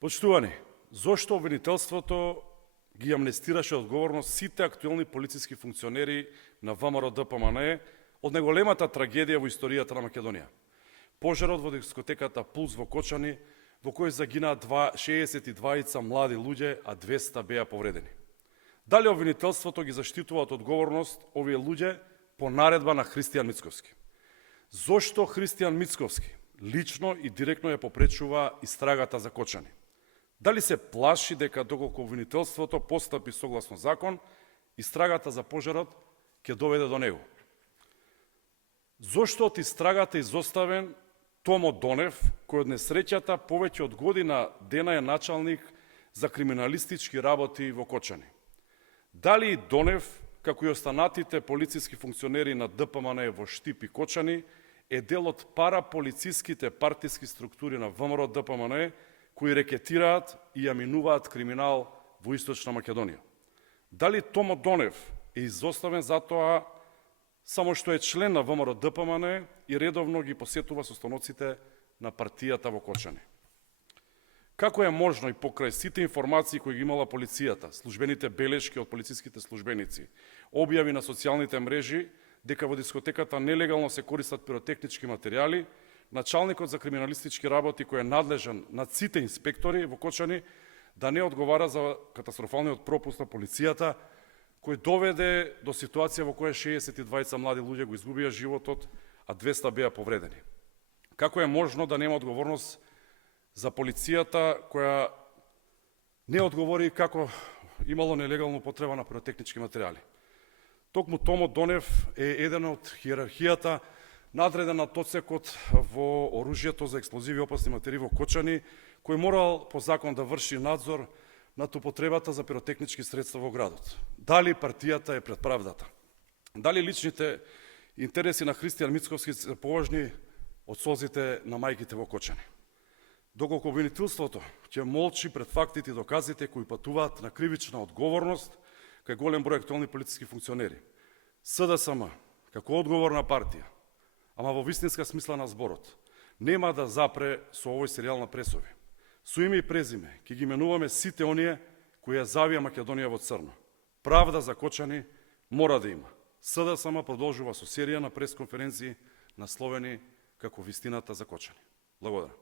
Почитувани, зошто обвинителството ги амнестираше одговорност сите актуелни полициски функционери на ВМРО-ДПМНЕ од неголемата трагедија во историјата на Македонија? Пожарот во дискотеката Пулс во Кочани, во кој загинаа 62 млади луѓе, а 200 беа повредени. Дали обвинителството ги заштитува од одговорност овие луѓе по наредба на Христијан Мицковски? Зошто Христијан Мицковски лично и директно ја попречува истрагата за Кочани? Дали се плаши дека доколку обвинителството постапи согласно закон, истрагата за пожарот ќе доведе до него? Зошто од истрагата изоставен Томо Донев, кој од несреќата повеќе од година дена е началник за криминалистички работи во Кочани? Дали и Донев, како и останатите полициски функционери на ДПМНЕ во Штип и Кочани, е дел од параполициските партиски структури на ВМРО-ДПМНЕ, кои рекетираат и ја минуваат криминал во Источна Македонија? Дали Томо Донев е изоставен затоа само што е член на ВМРО-ДПМНЕ и редовно ги посетува состаноците на партијата во Кочани? Како е можно и покрај сите информации кои ги имала полицијата, службените белешки од полициските службеници, објави на социјалните мрежи дека во дискотеката нелегално се користат пиротехнички материјали, началникот за криминалистички работи кој е надлежен над сите инспектори во Кочани да не одговара за катастрофалниот пропуст на полицијата кој доведе до ситуација во која 62 млади луѓе го изгубија животот, а 200 беа повредени? Како е можно да нема одговорност за полицијата која не одговори како имало нелегална употреба на пиротехнички материјали? Токму Томо Донев е еден од хиерархијата надреден над одсекот во оружјето за експлозиви и опасни материи во Кочани, кој морал по закон да врши надзор над употребата за пиротехнички средства во градот. Дали партијата е пред правдата? Дали личните интереси на Христијан Мицковски се поважни од созите на мајките во Кочани? Доколку обвинителството ќе молчи пред фактите и доказите кои патуваат на кривична одговорност кај голем број актуелни полициски функционери, СДСМ, како одговорна партија, ама во вистинска смисла на зборот, нема да запре со овој серијал на пресови. Со име и презиме ќе ги именуваме сите оние кои ја завија Македонија во црно. Правда за Кочани мора да има. СДСМ продолжува со серија на пресконференции насловени како Вистината за Кочани. Благодарам.